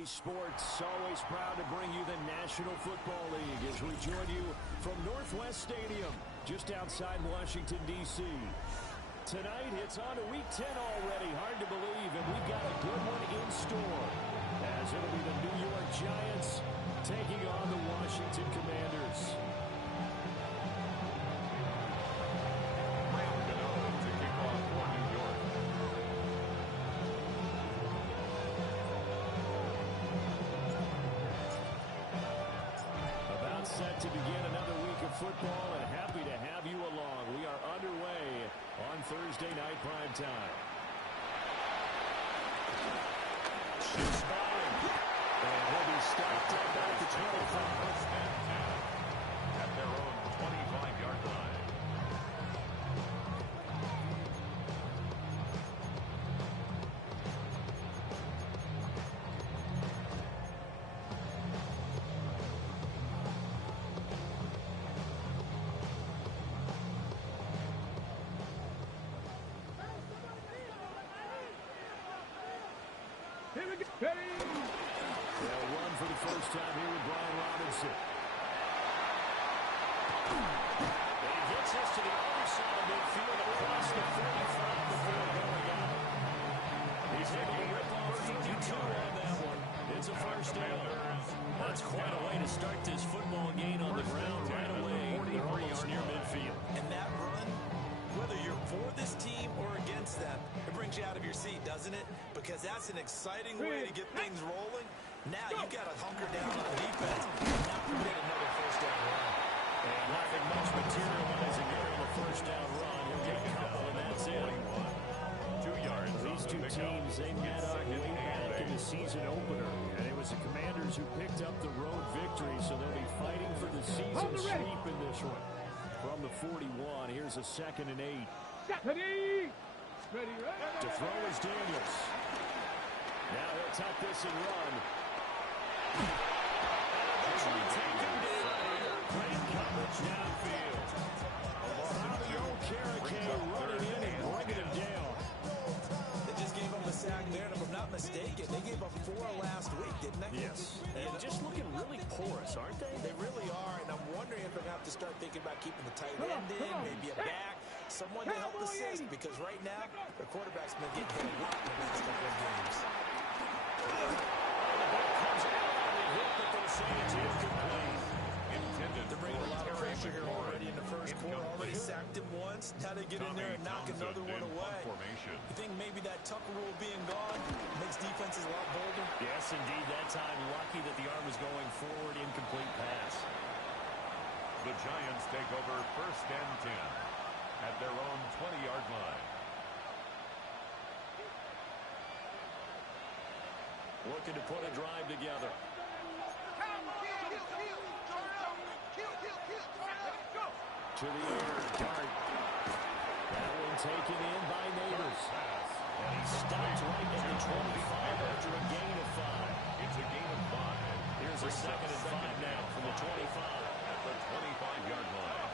EA Sports, always proud to bring you the National Football League as we join you from Northwest Stadium, just outside Washington, D.C. Tonight, it's on to Week 10 already. Hard to believe, and we've got a good one in store, as it'll be the New York Giants taking on the Washington Commanders. Set to begin another week of football, and happy to have you along. We are underway on Thursday night prime time. She's firing, and he'll be stopped up at the 25. At their own 25-yard line. They'll run for the first time here with Brian Robinson. And he gets this to the other side of midfield across the 45 before going out. He's able to rip off 32 on that one. It's a first down. That's quite a way to start this football game on the ground right away. They're almost near midfield. And that run, whether you're for this team or against them, it brings you out of your seat, doesn't it? Because that's an exciting way to get things rolling. Now you got to hunker down on defense and not permit another first down run. And nothing much materializing here on the first down run. He'll get a couple, and that's it. 2 yards. These two teams, they met up way back in the season opener. And it was the Commanders who picked up the road victory, so they'll be fighting for the season sweep in this one. From the 41, here's a 2nd and 8. To throw is Daniels. Now he'll tuck this and run. Eventually taken down. Great coverage downfield. Fabio Carriquet running in and bringing him down. They just gave up a sack there, and if I'm not mistaken, they gave up 4 last week, didn't they? Yes. And just looking really porous, aren't they? They really are, and I'm wondering if they're going to have to start thinking about keeping the tight end in, maybe a back, someone to help assist, because right now, their quarterback's been getting hit a lot in the last couple of games. The ball comes out on the hit, but they'll say it's incomplete. They're bringing a lot of pressure here already in the first quarter. Already sacked him once. Now they get in there and knock another one away. You think maybe that Tucker rule being gone makes defenses a lot bolder? Yes, indeed. That time, lucky that the arm was going forward. Incomplete pass. The Giants take over 1st and 10 at their own 20-yard line. Looking to put a drive together. To the air, Dart. That one taken in by Neighbors. And he stopped right at the 25 after a gain of 5. It's a gain of 5. Here's a 2nd and 5 now from the 25. At the 25-yard line.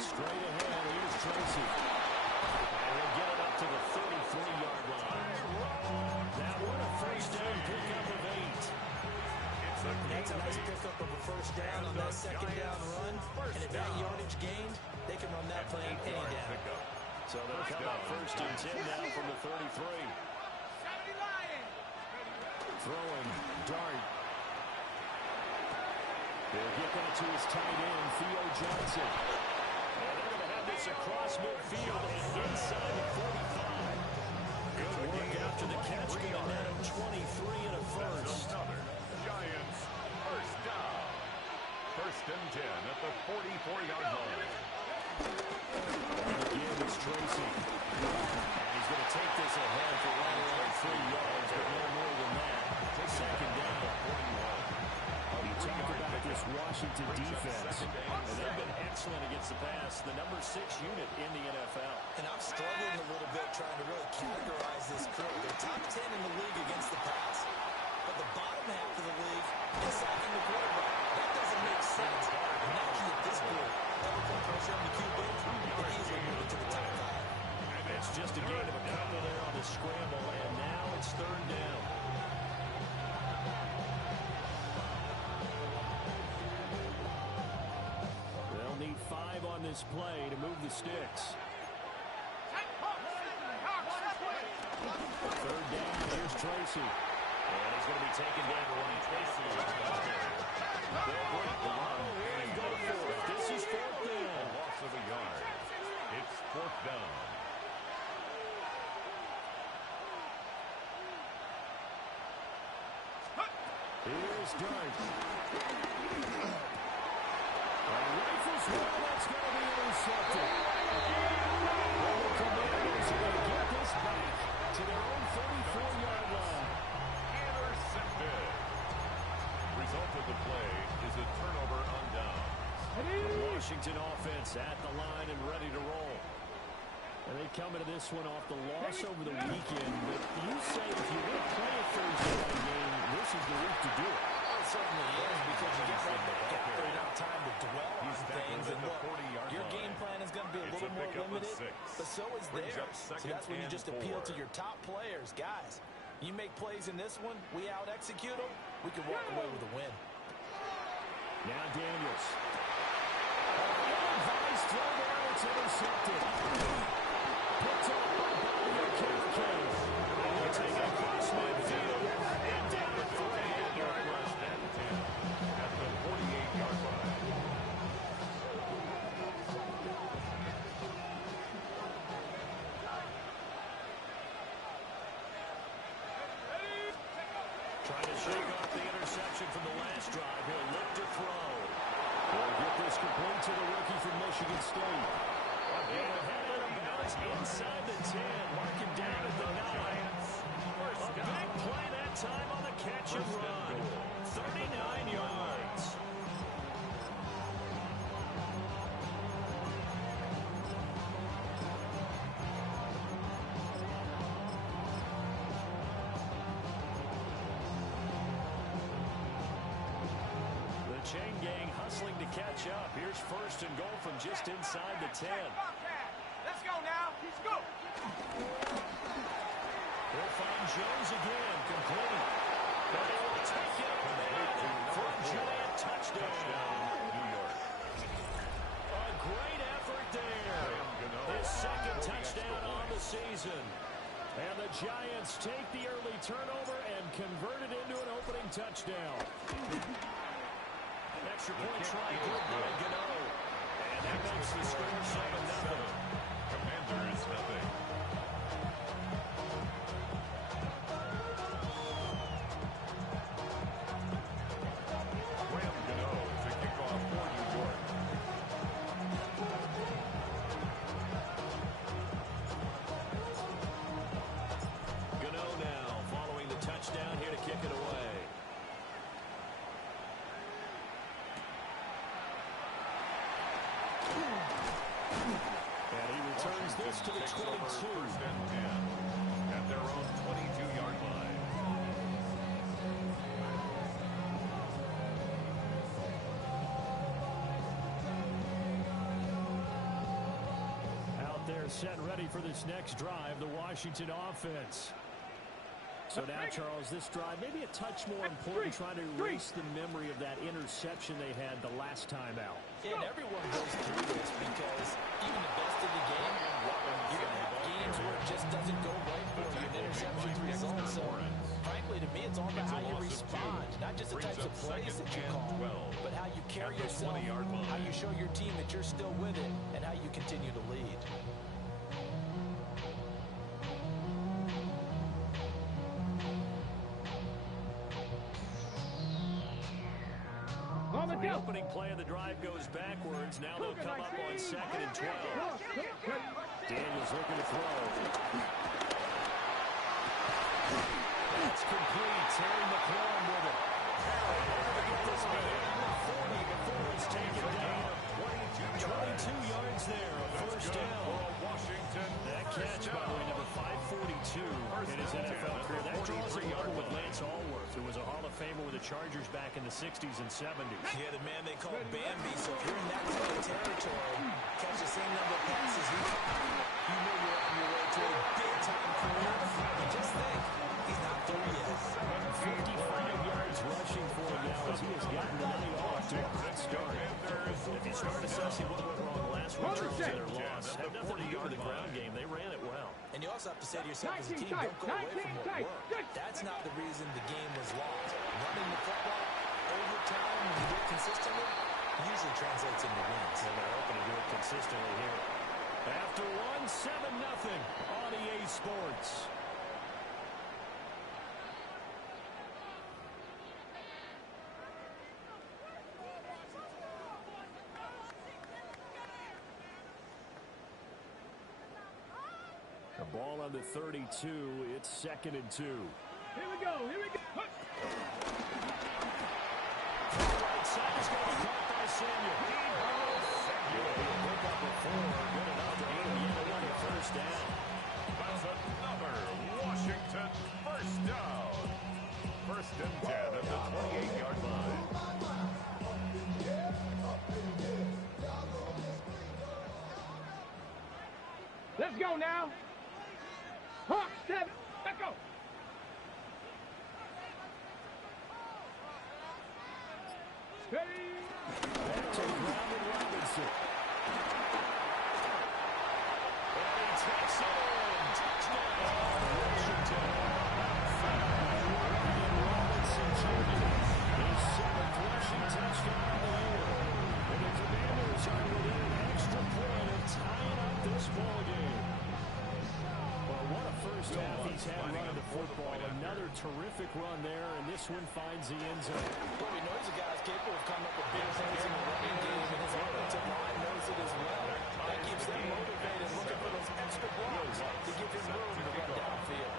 Straight ahead, here's Tracy. And he'll get it up to the 33-yard line. That one a first down pickup of 8. That's a nice pickup of a first down on that 2nd down run. And at that yardage gained, they can run that play any down. So they'll come up 1st and 10 now from the 33. Throwing, Dart. They'll get that to his tight end, Theo Johnson. And they're going to have this across midfield and inside the 45. Good work after the catch. Going to net him 23 and a first. Giants first down. 1st and 10 at the 44-yard line. And again, it's Tracy. And he's going to take this ahead for right around 3 yards, but no more than that. To 2nd down. You talk about this Washington defense, and they've been excellent against the pass. The number 6 unit in the NFL. And I'm struggling a little bit trying to really categorize this crew. They're top 10 in the league against the pass. But the bottom half of the league is sacking the quarterback. That doesn't make sense. And now you get this group. Double play pressure on the QB. They can easily move it to the top 5. It's just a gain of a couple there on the 5 on this play to move the sticks. Third down, here's Tracy. And he's going to be taken down to one. Tracy. They'll break the huddle here and go for it. This is 4th down. A loss of a yard. It's 4th down. Here's Dart. Rifles one, that's going to be intercepted. Well, the Commanders are going to get this back to their own 34-yard line. Intercepted. Result of the play is a turnover on downs. The Washington offense at the line and ready to roll. And they come into this one off the loss over the weekend. But you say if you're going to play a Thursday night game, this is the week to do it. It certainly is, because you get right back after enough time to dwell on things. And look, your game plan is going to be a little more limited, but so is theirs. So that's when you just appeal to your top players. Guys, you make plays in this one, we out-execute them, we can walk away with a win. Now Daniels. Ill-advised throw there, it's intercepted. Picked up by Bobby Okereke. And they're taking across midfield and down at 48-yard line. At the 48-yard line. Trying to shake off the interception from the last drive. He'll look to throw. They'll get this complete to the rookie from Michigan State. And ahead of him, bounce inside the 10. Mark him down at the 9. A big play that time on the catch and run. 39 yards. The chain gang hustling to catch up. Here's 1st and goal from just inside the 10. Let's go now. Let's go. They'll find Jones again, complete. But they will take it for a giant touchdown. New York. A great effort there. His 2nd touchdown on the season. And the Giants take the early turnover and convert it into an opening touchdown. An extra point try good by Gano. And that makes the score 7-0. Commanders nothing. Graham Gano to kick off for New York. Gano now following the touchdown here to kick it away. And he returns this to the 22. 1st and 10 at their own 22-yard line. Out there set ready for this next drive, the Washington offense. So now, Charles, this drive maybe a touch more important, trying to erase the memory of that interception they had the last time out. Yeah, and everyone goes through this because even the best of the game, you're going to have games where it just doesn't go right for you, and interceptions result. So, frankly, to me, it's all about how you respond, not just the types of plays that you call, but how you carry yourself, how you show your team that you're still with it, and how you continue to lead. The opening play of the drive goes backwards. Now they'll come up on 2nd and 12. Daniels looking to throw. That's complete. Terry McLaurin with it. Able to get this man at 40 before it's taken down. 22 yards there. A 1st down. Washington. That catch, by the way, number 542 in his NFL career. That draws a level with Lance Allworth, who was a Hall of Famer with the Chargers back in the 60s and 70s. Yeah, the man they call Bambi. So if you're in that kind of territory, catch the same number of passes he caught, you know you're on your way to a big-time career. And just think, he's not through yet. 55 yards rushing for him now as he has gotten the night off to a good start. If you start assessing what went wrong Charles in their loss. Had nothing to do with the ground game. They ran it well. And you also have to say to yourself as a team, don't go away from what worked. That's not the reason the game was lost. Running the football over time, when you do it consistently, usually translates into wins. And they're hoping to do it consistently here. After one, 7-0 on EA Sports. The ball on the 32. It's 2nd and 2. Here we go. Here we go. Right side is going to be caught by Samuel. He'll be a pickup of 4. Good enough to gain the first down. That's another Washington first down. 1st and 10 at the 28-yard line. Let's go now. Hawk, 7. Let's go. Steady. Back to the ground with Robinson. And he takes it in. Touchdown, Washington. Ryan Robinson Jr. His 7th rushing touchdown of the year. And the Commanders are within an extra point of tying up this ballgame. Well, what a first half he's had running the football. Another terrific run there, and this one finds the end zone. Well, we know he's a guy who's capable of coming up with big things in the running game, and his offensive line knows it as well. That keeps them motivated, looking for those extra blocks to give him room to run downfield.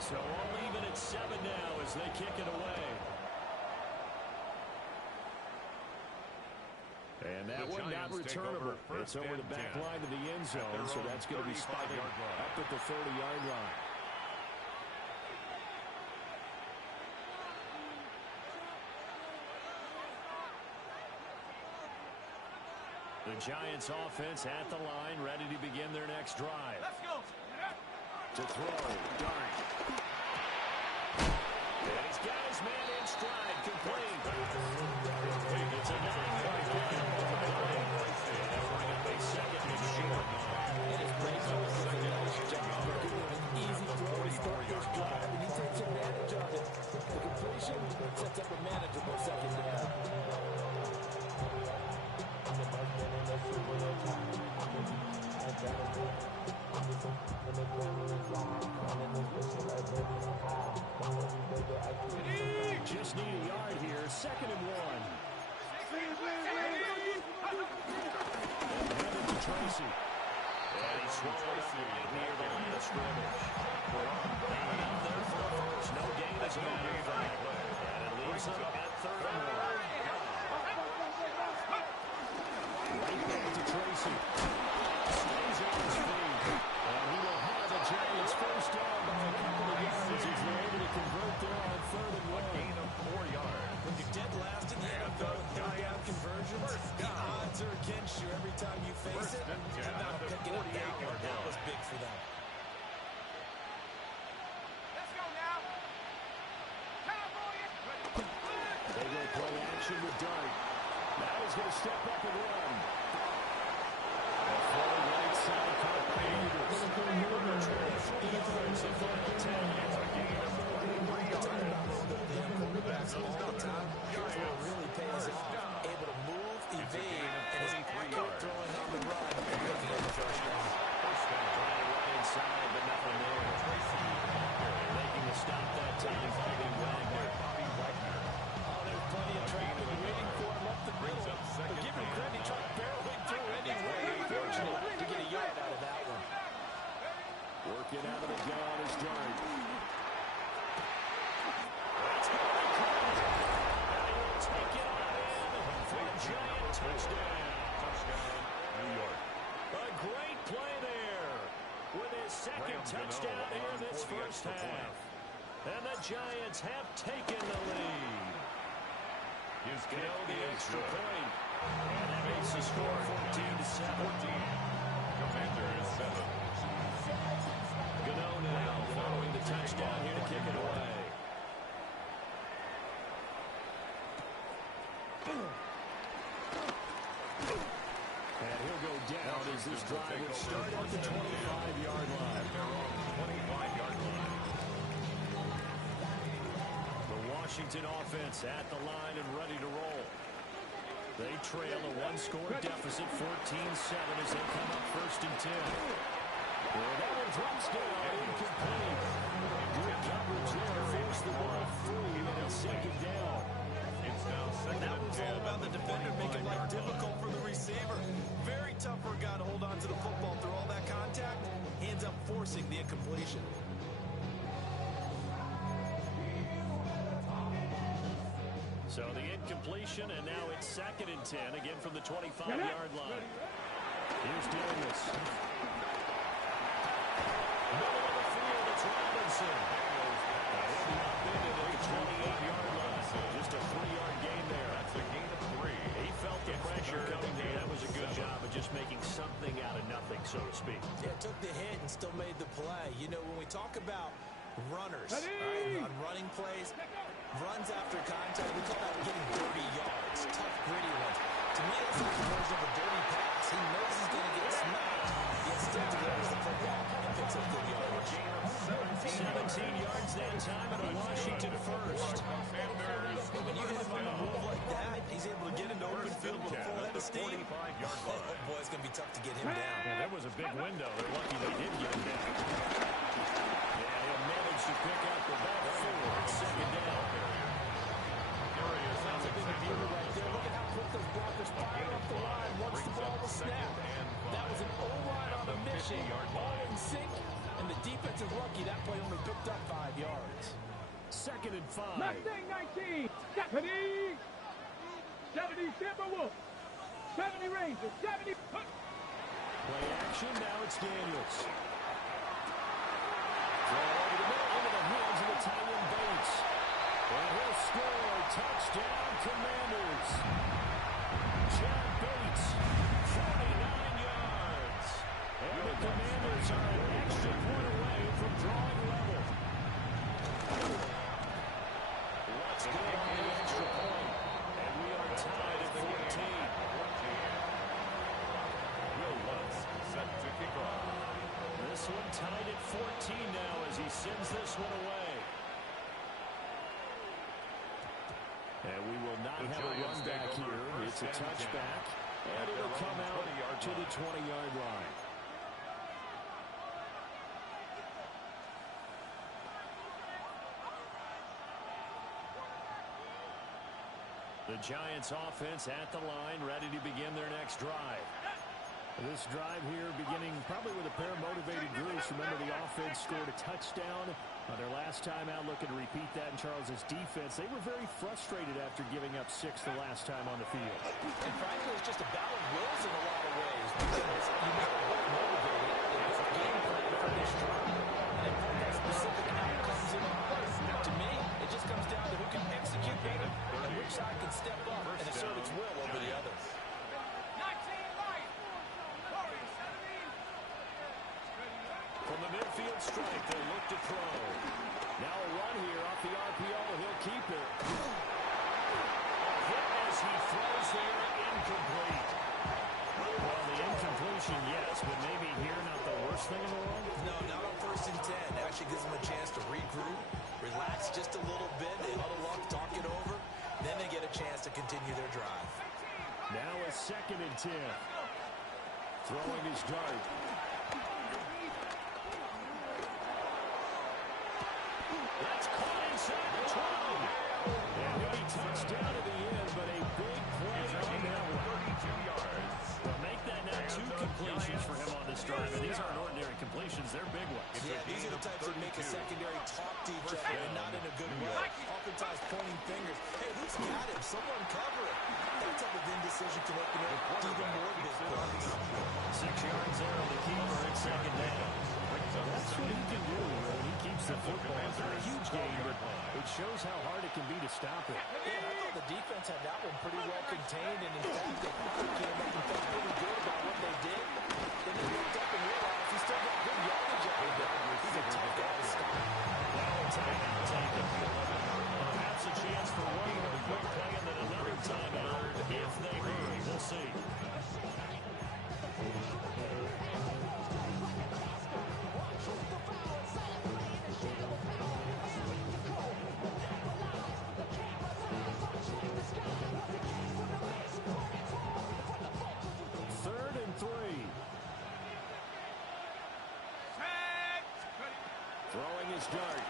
So all even at 7 now as they kick it away. And that one not returnable. It's over the back line of the end zone, so that's going to be spotted up at the 30-yard line. The Giants offense at the line, ready to begin their next drive. Let's go. To throw, Dart. And he's got his man in stride, complete. It's a 9-yard gain. And we're going to be 2nd and short. And it's great for us to an easy throw to start this drive, and he takes advantage of it. The completion sets up a manageable 2nd down. Just need a yard here. 2nd and 1. And headed to Tracy. And he swallowed up near the line of scrimmage. And out there for the first. No gain as a matter of fact. And it leaves him at 3rd and 1. Right back to Tracy. Stays on his feet. And he will have the Giants first down by a couple of yards as they're able to convert there on 3rd and 1. Gain of 4 yards. When you're dead last in the NFL with third-down conversions, the odds are against you every time you face it. And now picking up that one, that was big for them. Let's go now. Cowboys. They will play action with Dart. Now he's going to step up and run. The full right side caught by Andrews. Yards, the final 10. A gain of 43 yards. Quarterbacks all the time. Here's what really pays off. Able to move, evade, and is accurate throwing on the run and picking up the first down. Trying to run inside, but nothing there. Making the stop that time, Bobby Wagner. Oh, there's plenty of traffic waiting for him up the middle. But give him credit, he tried barreling through anyway. Fortunate to get a yard out of that one. Working out of the gun is Dart. Take it on in for a Giant touchdown. Touchdown, New York. A great play there with his 2nd touchdown here in this first half. And the Giants have taken the lead. His kick The is extra good. point. And that makes the score 14-7. Commanders 7. Gano now following the touchdown here to kick it away. And he'll go down as this drive will start at the 25-yard line. At their own 25-yard line. The Washington offense at the line and ready to roll. They trail a one-score deficit, 14-7, as they come up 1st and 10. Well, that one drops down, incomplete. Good coverage there, forced the ball free, and it's 2nd down. It's now 2nd That and was 10 all about at the defender making life 25-yard line. difficult for the receiver. Very tough for a guy to hold on to the football through all that contact. He ends up forcing the incompletion. So the incompletion, and now it's 2nd and 10, again from the 25-yard line. Here's Daniels. Middle of the field, it's Robinson. He'll be up into the 28-yard line. Just a 3-yard gain there. That's a gain of 3. He felt the pressure coming there. That was a good job of just making something out of nothing, so to speak. Yeah, took the hit and still made the play. You know, when we talk about runners, right, on running plays, runs after contact, we call that getting dirty yards, tough, gritty ones. To me, that's like the version of a dirty pass. He knows he's going to get smacked, yet still delivers the football and picks up good yardage. 17 yards that time, and a Washington first. When you hit him on a move like that, he's able to get into open field with a full head of steam. Oh, boy, it's going to be tough to get him down. Well, there was a big window. They're lucky they did get him down. Yeah, he'll manage to pick up about 4. It's 2nd down. That's a big view right there. Look at how quick those blockers fired up the line once the ball was snapped. That was an O-line on a mission, all in sync, and the defense is lucky that play only picked up 5 yards. 2nd and 5. Mustang 19, 70, 70 Timberwolves, 70 Rangers, 70. Play action, now it's Daniels. Throw over the middle, into the hands of the tight end Bates. And he'll score. Touchdown, Commanders. Chad Bates, 49 yards. And the Commanders are an extra point away from drawing level. Let's go on the extra point. And we are tied at 14. Will Lutz set to kick off. This one tied at 14 now as he sends this one away. And we will not have a run back here. It's a touchback, and it'll come out to the 20-yard line. The Giants offense at the line, ready to begin their next drive. This drive here beginning probably with a pair of motivated groups. Remember, the offense scored a touchdown their last time out, looking to repeat that in Charles's defense. They were very frustrated after giving up 6 the last time on the field. And frankly, it's just a battle of wills in a lot of ways because you know what motivated. It's a game plan for this drive. And they put that specific outcomes in place. To me, it just comes down to who can execute better and which side can step up and assert its will over the other. From the midfield strike, they look to throw. Now a run here off the RPO, and he'll keep it. A hit as he throws there, incomplete. Well, the incompletion, yes, but maybe here not the worst thing in the world? No, not on 1st and 10. It actually gives them a chance to regroup, relax just a little bit. They huddle up, talk it over. Then they get a chance to continue their drive. Now a 2nd and 10. Throwing his dart. That's caught inside the 12. And he'll be touched down to the end, but a big play on that one. 32 yards. They'll make that now 2 completions for him on this drive. And these aren't ordinary completions. They're big ones. Yeah, these are the types that make a secondary talk to each other, and not in a good way. Oftentimes pointing fingers. Hey, who's got him? Someone cover it. That type of indecision can open up even more big plays. 6 yards there on the keeper at 2nd down. That's what he can do when he keeps the football. It's not a huge game, but it shows how hard it can be to stop it. Yeah, I thought the defense had that one pretty well contained, and in fact, they came up and felt pretty good about what they did. Then they looked up and realized he still got good yardage out of there. He's a tough guy to stop. Well, it's a taken. Perhaps a chance for one more quick play and then another timeout if they hurry. We'll see. Throwing his dart. And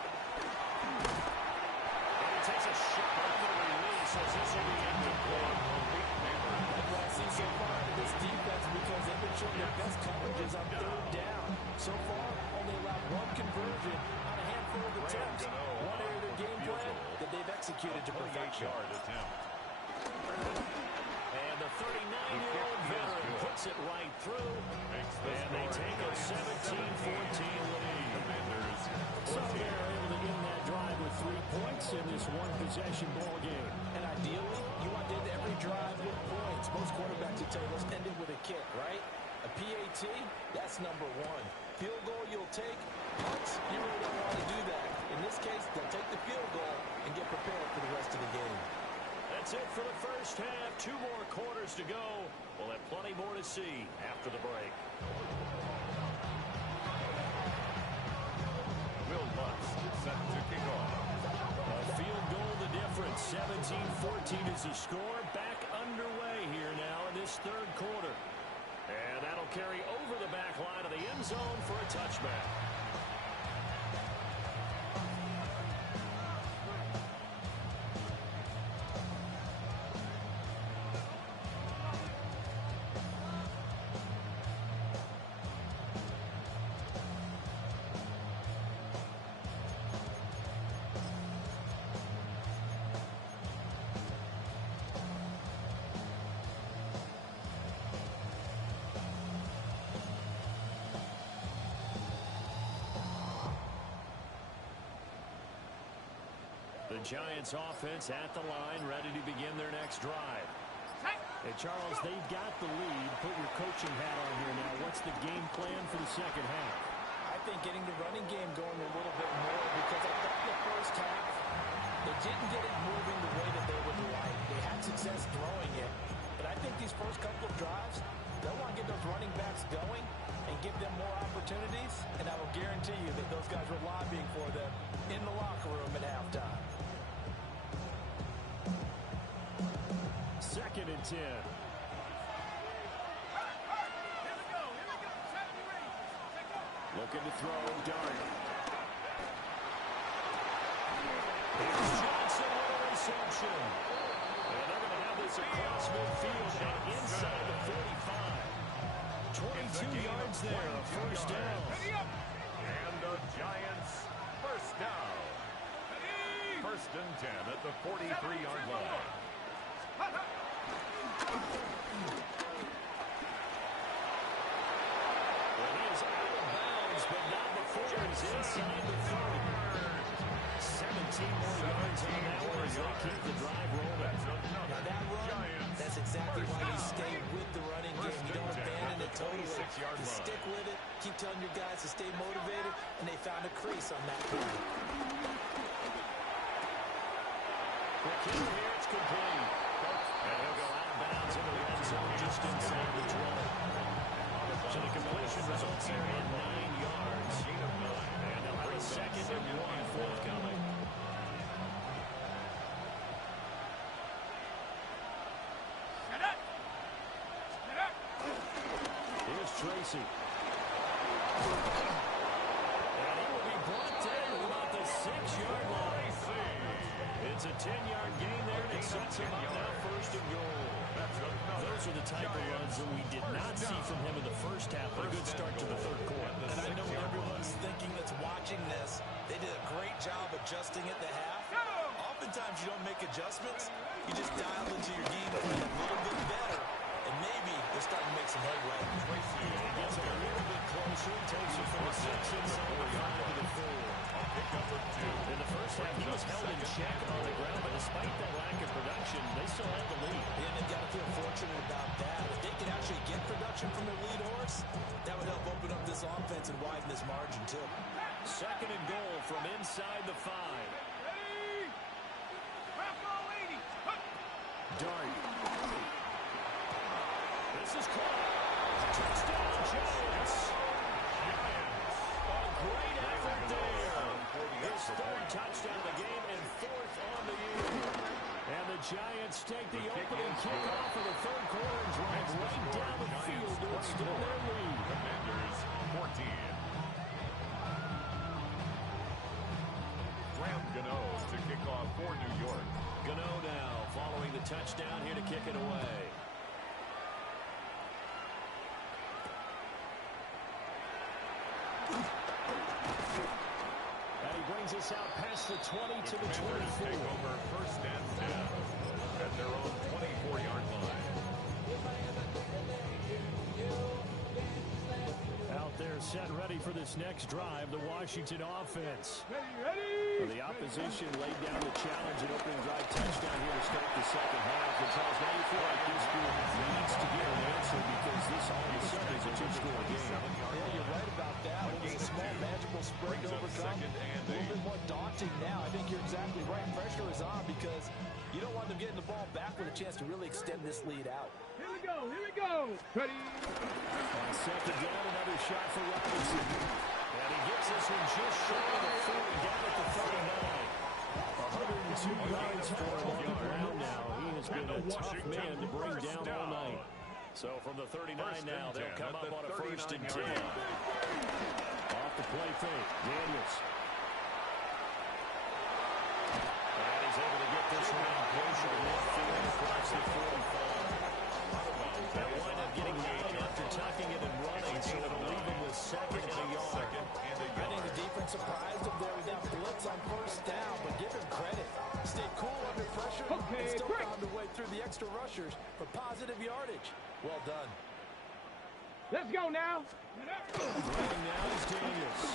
he takes a shot on the release as this will be incomplete. That's what I've seen so far out of this defense because they've been showing their best coverages on third down. So far, only allowed one conversion on a handful of attempts. One area of their game plan that they've executed to perfection. And the 39-year-old veteran puts it right through. And they take a 17-14 lead. So they're able to end that drive with 3 points in this one-possession ball game. And ideally, you want to end every drive with points. Most quarterbacks would tell you, let's end it with a kick, right? A PAT, that's number one. Field goal you'll take. Punts, you really don't want to do that. In this case, they'll take the field goal and get prepared for the rest of the game. That's it for the first half. 2 more quarters to go. We'll have plenty more to see after the break. Will Lutz set to kick off. A field goal the difference. 17-14 is the score. Back underway here now in this third quarter. And that'll carry over the back line of the end zone for a touchback. The Giants offense at the line, ready to begin their next drive. Hey, Charles, they've got the lead. Put your coaching hat on here now. What's the game plan for the second half? I think getting the running game going a little bit more because I thought in the first half they didn't get it moving the way that they would like. They had success throwing it, but I think these first couple of drives, they'll want to get those running backs going and give them more opportunities, and I will guarantee you that those guys were lobbying for them in the locker room at halftime. 2nd and 10. Looking to throw, Dart. Here's Johnson with a reception. And they're going to have this across midfield and inside the 45. 22 yards there, a first down. And the Giants first down. 1st and 10 at the 43-yard line. Well, he is out of bounds, but not before he's inside the 30. 17 more yards on that one as they keep the drive rolling. Now that run, that's exactly why you stay with the running game. You don't abandon it totally. You stick with it, keep telling your guys to stay motivated, and they found a crease on that play. The kick here, it's complete. And he'll go out of bounds into the end zone just inside the 20. So the completion results there in 9 yards. And they'll have a 2nd and 1 forthcoming. Here's Tracy. And he will be brought down at about the 6-yard line. It's a 10-yard gain there, and it sets him up now 1st and goal. Those are the type of runs that we did not see from him in the first half, but a good start to the third quarter. And I know everyone's thinking that's watching this. They did a great job adjusting at the half. Oftentimes you don't make adjustments. You just dial into your game plan a little bit better, and maybe they're starting to make some headway. He gets a little bit closer, takes it from the 6 inside the 5 to the 4. In the first half, he was held in check on the ground, but despite that lack of production, they still had the lead. And they've got to feel fortunate about that. If they can actually get production from their lead horse, that would help open up this offense and widen this margin, too. 2nd and goal from inside the 5. Dart. This is caught. Touchdown, Giants. A great effort there. His 3rd touchdown of the game and 4th on the year. And the Giants take the opening kickoff of the third quarter and drive right down the field to extend their lead. Commanders 14. for New York. Gano now following the touchdown here to kick it away. And he brings us out past the 20 to the 24. Take over first and 10 at their own 24-yard line. Out there set ready for this next drive, the Washington offense. Ready. The opposition laid down the challenge and opening drive touchdown here to start the second half. And Charles, now you feel like this group needs to get an answer because this all of a sudden is a two-score game. Yeah, you're right about that. It was a small magical sprint to overcome. A little bit more daunting now. I think you're exactly right. Pressure is on because you don't want them getting the ball back with a chance to really extend this lead out. Here we go, here we go. Ready. On second down, another shot for Robinson. And he gets this one just short of the 40, down at the 39. 102 yards for him on the ground now. He has been a tough man to bring down all night. So from the 39 now, they'll come up on a first and 10. Off the play fake, Daniels. And he's able to get this one closer to midfield across the 45. They'll wind up getting 9 after tucking it and running, so it'll leave him with second and a yard. I think the defense surprised him there with that blitz on first down, but give him credit. Stayed cool under pressure and still found a way through the extra rushers for positive yardage. Well done. Let's go now. Running now is Daniels.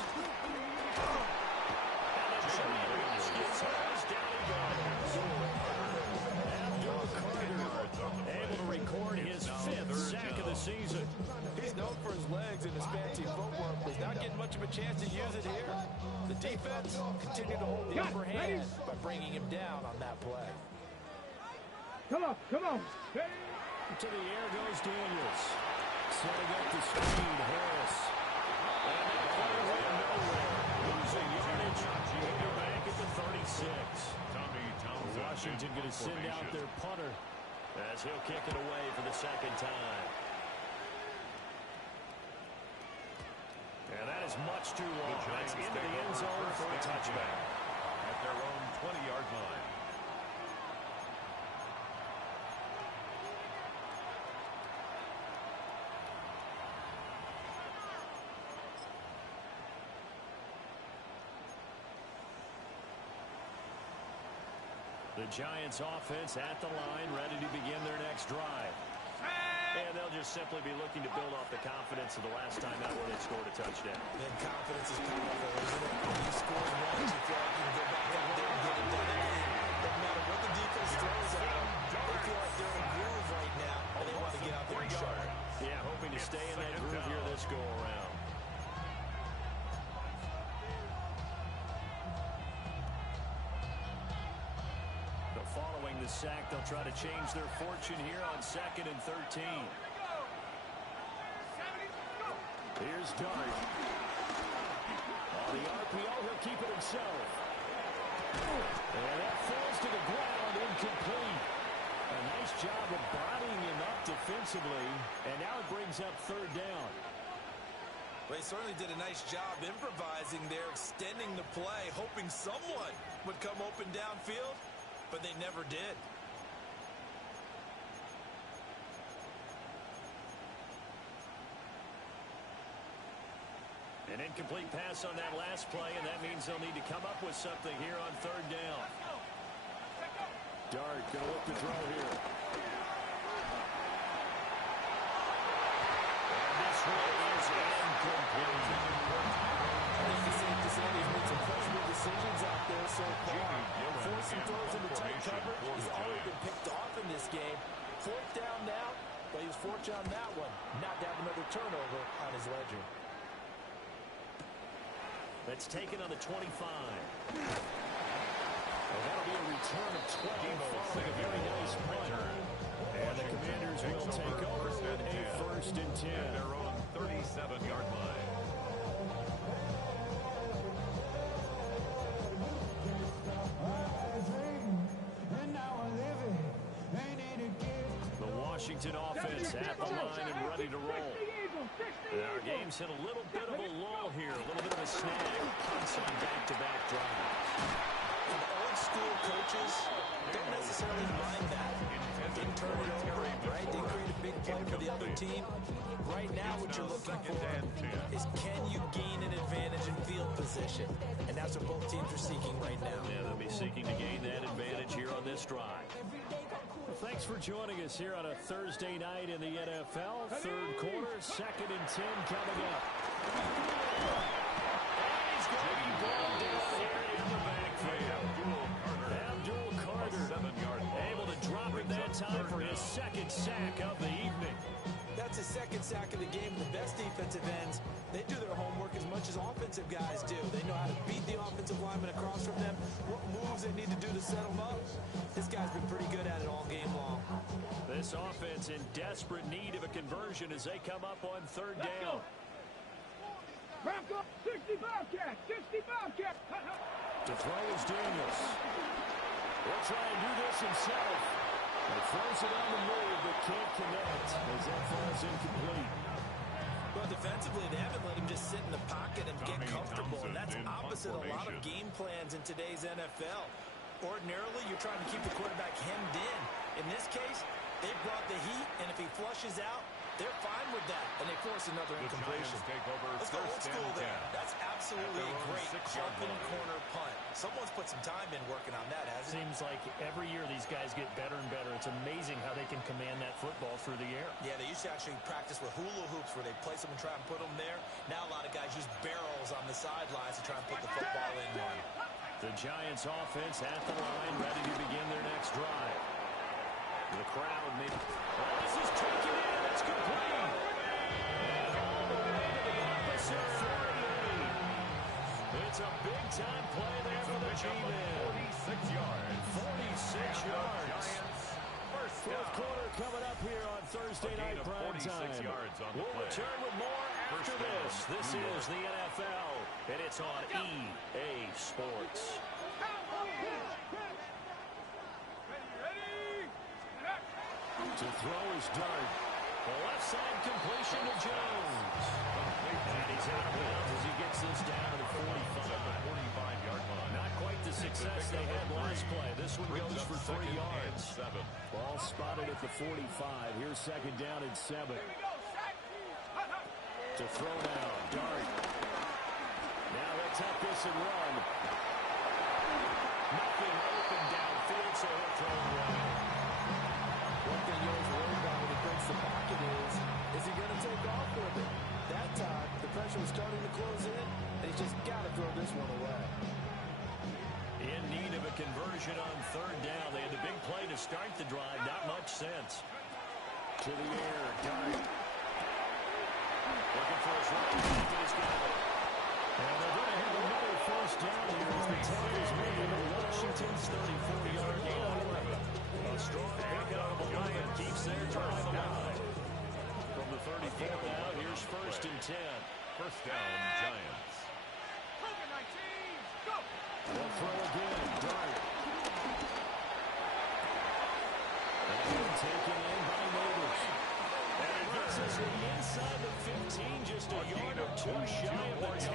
Able to record his 5th sack of the season. He's known for his legs and his fancy footwork, but he's not getting much of a chance to use it here. The defense continued to hold the upper hand by bringing him down on that play. Come on, come on. Hey. To the air goes Daniels. Setting up the screen, Harris. And that play went nowhere. Losing yardage. They're back at the 36. Washington going to send out their punter as he'll kick it away for the second time. And that is much too long. That's into the end zone for a touchback. At their own 20-yard line. The Giants offense at the line, ready to begin their next drive. And they'll just simply be looking to build off the confidence of the last time out where they scored a touchdown. And confidence is powerful, isn't it? When you score once, you feel like you can go back out there and get it done again. No matter what the defense throws at them, they feel like they're in a groove right now, and they want to get out there and go. Yeah, hoping to stay in that groove here this go-around. Following the sack, they'll try to change their fortune here on 2nd and 13. Here's Dart. On the RPO, he'll keep it himself. And that falls to the ground, incomplete. A nice job of bodying him up defensively, and now it brings up 3rd down. Well, he certainly did a nice job improvising there, extending the play, hoping someone would come open downfield. But they never did. An incomplete pass on that last play, and that means they'll need to come up with something here on 3rd down. Dart going to look to throw here. And this one is incomplete. I think it's safe to say they've made some questionable decisions out there so far. Forcing throws into tight coverage. He's already been picked off in this game. 4th down now, but he was fortunate on that one. Not to have another turnover on his ledger. That's taken on the 25. Well, that'll be a return of 12 following a very nice punt. And the Commanders will take over with a 1st and 10. At their own 37-yard line. Washington offense at the line and ready to roll. And our game's hit a little bit of a lull here, a little bit of a snag. Punts on back-to-back drives. From old school coaches team, right now what you're looking for is can you gain an advantage in field position? And that's what both teams are seeking right now. Yeah, they'll be seeking to gain that advantage here on this drive. Well, thanks for joining us here on a Thursday night in the NFL. Third quarter, 2nd and 10 coming up. And he's going to be brought down here in the backfield. Abdul Carter, able to drop it that time for his 2nd sack of the evening. That's his 2nd sack of the game. The best defensive ends, they do their homework as much as offensive guys do. They know how to beat the offensive lineman across from them, what moves they need to do to set them up. This guy's been pretty good at it all game long. This offense in desperate need of a conversion as they come up on 3rd down. Back up, 60 Bobcat, 60 Bobcat. To throw is Daniels. He'll try and do this himself. He throws it on the move, but can't connect as that falls incomplete. Well, defensively, they haven't let him just sit in the pocket and get comfortable. And that's opposite a lot of game plans in today's NFL. Ordinarily, you're trying to keep the quarterback hemmed in. In this case, they brought the heat, and if he flushes out, they're fine with that, and they force another incompletion. Let's go old school there. That's absolutely a great jumping corner punt. Someone's put some time in working on that, hasn't it? Seems like every year these guys get better and better. It's amazing how they can command that football through the air. Yeah, they used to actually practice with hula hoops where they place them and try and put them there. Now a lot of guys use barrels on the sidelines to try and put the football in one. The Giants offense at the line, ready to begin their next drive. The crowd may... Oh, this is taken in. It's complete. And all the way to the opposite 48. It's a big-time play there for the G-Men. 46 yards. 46 yards. Fourth quarter coming up here on Thursday night prime time. We'll return with more after this. This is the NFL, and it's on EA Sports. To throw his dart. The left side completion to Jones. And he's out of bounds as he gets this down to the 45-yard line. Not quite the success they had last play. This one goes for 3 yards. Ball spotted at the 45. Here's 2nd down and 7. To throw now, Dart. Now they'll tuck this and run. Nothing open downfield, so he'll throw it away. One thing you always worry about when he breaks the pocket is he going to take off with it? That time, the pressure was starting to close in, and he's just got to throw this one away. In need of a conversion on 3rd down. They had the big play to start the drive. Not much sense. To the air, Dart. Looking for his right back, and he's got it. And they're going to have another 1st down here as the tag is made into Washington's 34-yard line. A strong pickup of the line keeps their drive alive. From the 34 now, here's 1st and 10. First down, Giants. They'll throw again, Dart. And taken in by Neighbors. And it gets us to the inside the 15, just a yard or 2 shy of the 10.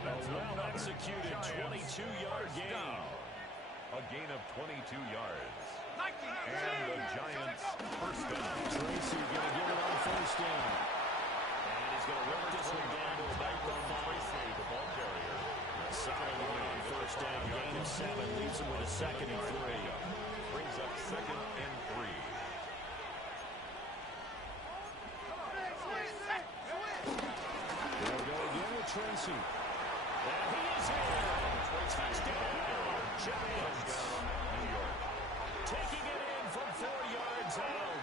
A well-executed 22-yard gain. A gain of 22 yards. And the Giants' first down. Tracy going to get it on 1st down. And he's going to work this one down to about the 5. Tracy, the ball carrier. A solid one on 1st down. Gain of 7 leaves him with a 2nd and 3. Brings up 2nd and 3. They'll go again with Tracy. And he is in. Touchdown, Giants. New York. Taking it in from 4 yards out.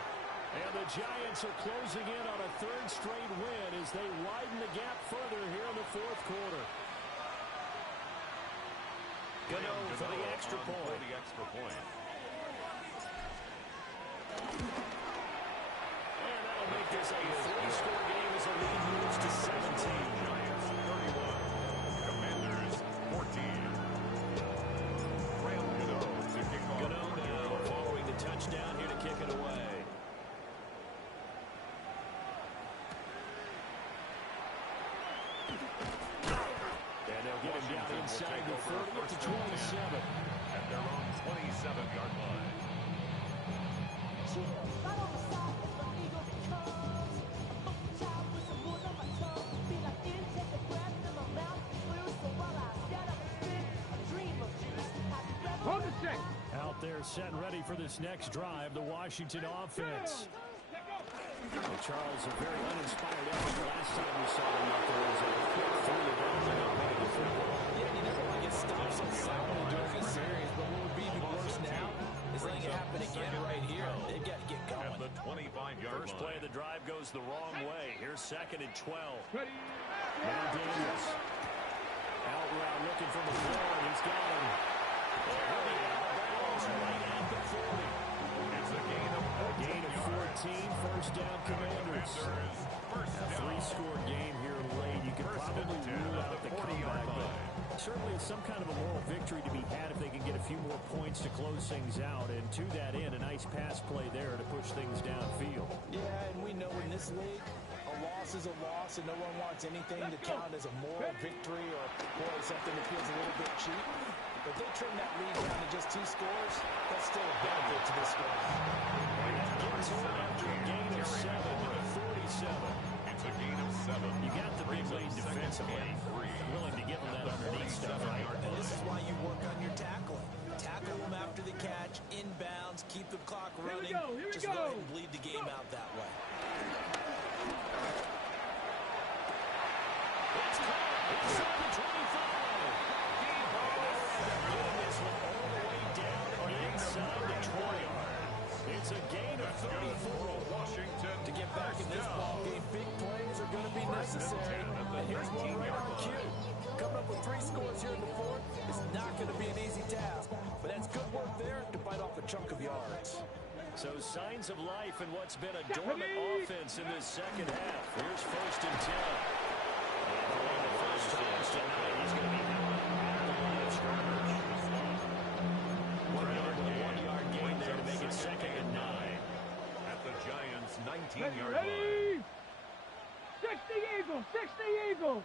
And the Giants are closing in on a 3rd straight win as they widen the gap further here in the 4th quarter. Gano for the extra point. And that'll make this a 3-score game as the lead moves to 17. Giants 31. Commanders 14. Graham Gano to kick off. Gano now following the touchdown here to kick it away. And they'll get him down inside the 30 up to 27. At their own 27-yard line. set and ready for this next drive, the Washington offense. Well, Charles, a very uninspired effort. The last time we saw them out there was a quick 3-0 football. Yeah, you never want to get stopped so soundly during a series, but what would be even worse now is letting it happen again right here. They've got to get going. At the 25-yard First line. play of the drive goes the wrong way. Here's 2nd and 12. Ready. Now Daniels. Out route looking for McLaurin. He's got him. Oh, the ball's right at the 40. It's a gain of 14, first down, Commanders. A 3-score game here late. You could probably rule out the comeback, but certainly some kind of a moral victory to be had if they can get a few more points to close things out. And to that end, a nice pass play there to push things downfield. Yeah, and we know in this league, a loss is a loss, and no one wants anything to count as a moral victory or, boy, something that feels a little bit cheap. If they trim that lead down to just 2 scores, that's still a benefit to this score. Gets one after a gain of 7 to 47. It's a gain of 7. You got the big lead defensively. Willing to give them that underneath stuff, right? And this is why you work on your tackling. Tackle them after the catch, inbounds, keep the clock running. Here we Just go. go ahead and bleed the game out that way. It's caught. Inside the 25. Getting this one all the way down inside the 20. It's a gain of 34. Washington. To get back in this ball game, big plays are going to be necessary. And here's one right on cue. Coming up with 3 scores here in the 4th is not going to be an easy task. But that's good work there to bite off a chunk of yards. So signs of life in what's been a dormant offense in this second half. Here's 1st and 10. And for the first time tonight, he's going to be out at the line of scrimmage. 1-yard gain there to make it 2nd and 9. At the Giants' Ready, 19-yard line. ready. 60 Eagles, 60 Eagles.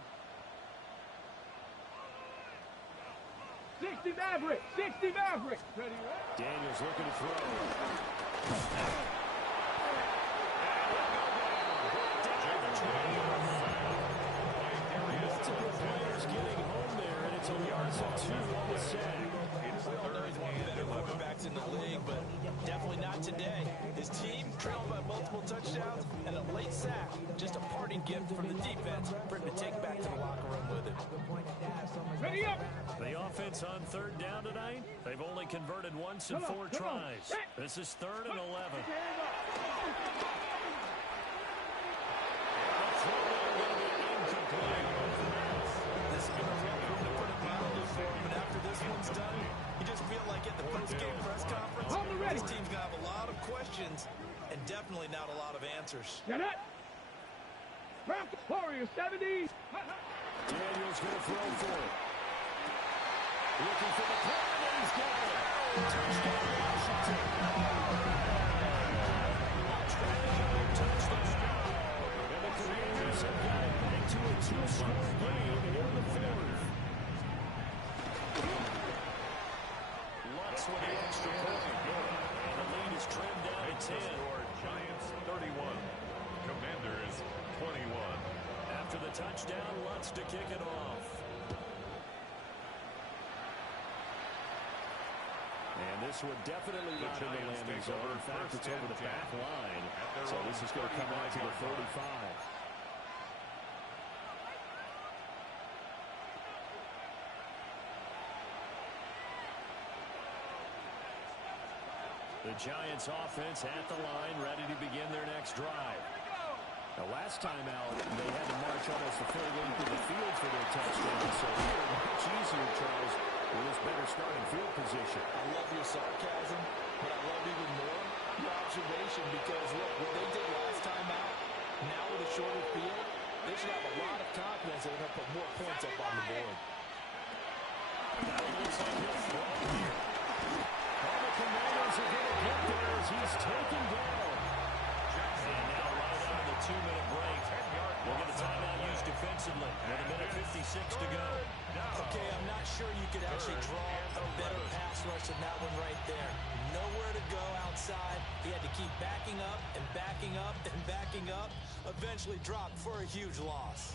60 Maverick, 60 Maverick. Ready, ready. Daniels looking to throw. Multiple players getting home there, and it's a loss of 2 on the sack. We all know he's one of the better quarterbacks in the league, but definitely not today. His team trailed by multiple touchdowns and a late sack. Just a parting gift from the defense for him to take back to the locker room with him. Ready up. The offense on 3rd down tonight, they've only converted once in 4 tries. This is 3rd and 11. This is going to rough room to put it mildly for him, but after this one's done, you just feel like at the post-game press conference, this team's going to have a lot of questions and definitely not a lot of answers. Get it. Warrior 70. Daniels going to throw for it. Looking for the play, and he's got it. Touchdown, Washington. Touchdown. And the Commanders have got it back to a 2-score game here in the 4th. Lutz with the extra point. And the lead is trimmed down to 10. Giants 31. Commanders 21. After the touchdown, Lutz to kick it off. And this would definitely not in the landing zone. In fact, it's over the back line. So this is going to come out to the 35. The Giants offense at the line, ready to begin their next drive. Now, last time out, they had to march almost the full length of the field for their touchdown. So here, much easier, Charles, with this better starting field position. I love your sarcasm, but I love even more your observation because, look, what they did last time out, now with a shorter field, they should have a lot of confidence that they're going to put more points up on the board. Now it looks like he'll throw here. All the Commanders are going to get there as he's taken down. And now right out of the 2-minute break, we'll get a timeout used defensively with a minute 56 to go. Okay, I'm not sure you could actually draw a better pass rush than that one right there. Nowhere to go outside. He had to keep backing up and backing up and backing up. Eventually dropped for a huge loss.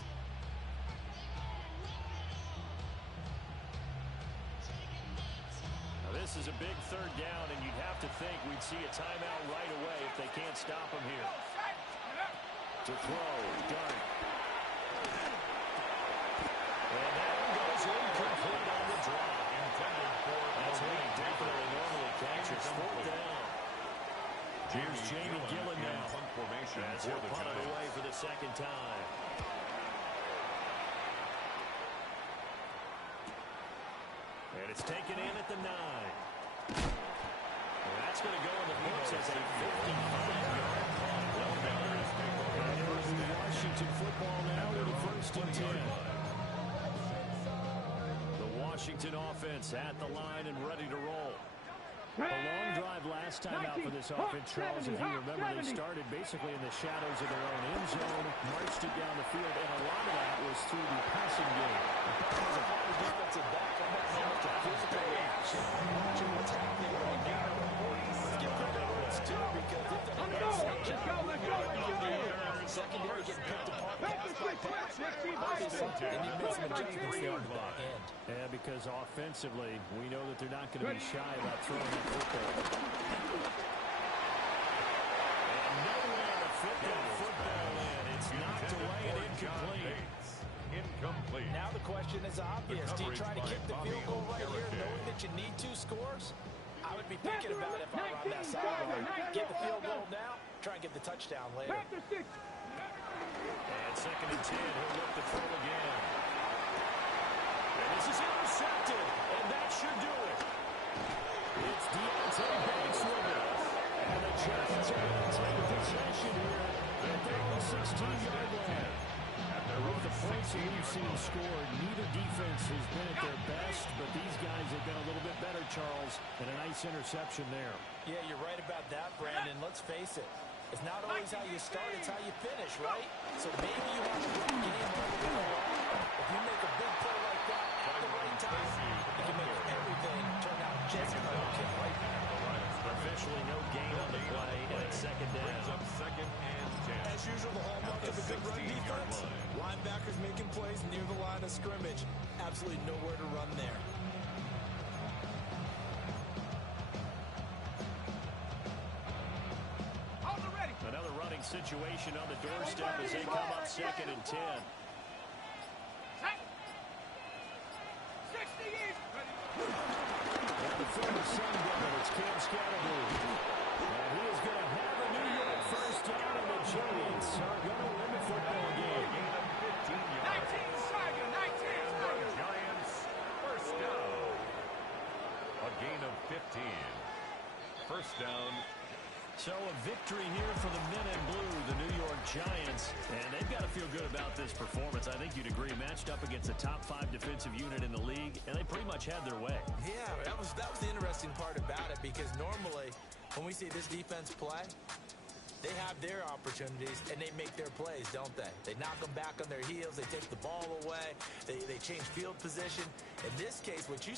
Now this this is a big third down, and you'd have to think we'd see a timeout right away if they can't stop him here. To throw, Dart. And that one goes incomplete on the drop. That's what he definitely normally catches. Fourth down. Here's Jamie Gillen now. As he'll punt it away for the second time. And it's taken in at the 9. And that's going to go in the books as a 55-yard punt. Well done. And here's Washington football now with a 1st and 10. The Washington offense at the line and ready to roll. A long drive last time out for this offense, Charles. If you remember, they started basically in the shadows of their own end zone, marched it down the field, and a lot of that was through the passing game. As a part of defensive back, I'm not so much a physical reaction. Watching what's happening right now. Let's give credit where it's due because if the secondary getting picked apart, and you make some adjustments there on the back end. Yeah, because offensively, we know that they're not going to be shy about throwing that football. And nowhere to fit that football in. It's knocked away and incomplete. Now the question is obvious. Do you try to kick the field goal right here knowing that you need 2 scores? I would be thinking about it if I were on that sideline. Get the field goal now, try and get the touchdown later. And 2nd and 10, he'll look to throw again. And this is intercepted, and that should do it. It's Deontay Banks with it. And the Giants are going to take possession here at their own 16-yard line. With the points that we've seen scored, neither defense has been at their best, but these guys have been a little bit better, Charles, and a nice interception there. Yeah, you're right about that, Brandon. Let's face it. It's not always how you start, it's how you finish, right? So maybe you have a good game all the way along. If you make a big play like that at the right time, you can make everything turn out just okay, right? Officially no gain on the play, and it's 2nd down. As usual, the hallmark of a good run defense. Linebackers making plays near the line of scrimmage. Absolutely nowhere to run there. Another running situation on the doorstep as they come up 2nd and 10. And the former Sun Devil, it's Cam Scatterboo. And he is going to have a New York 1st down, and the Giants are going to win the football game. 19. Giants, 1st down. A gain of 15. 1st down. So a victory here for the men in blue, the New York Giants. And they've got to feel good about this performance. I think you'd agree, matched up against a top 5 defensive unit in the league, and they pretty much had their way. Yeah, that was the interesting part about it, because normally when we see this defense play, they have their opportunities and they make their plays, don't they? They knock them back on their heels, they take the ball away, they change field position. In this case, what you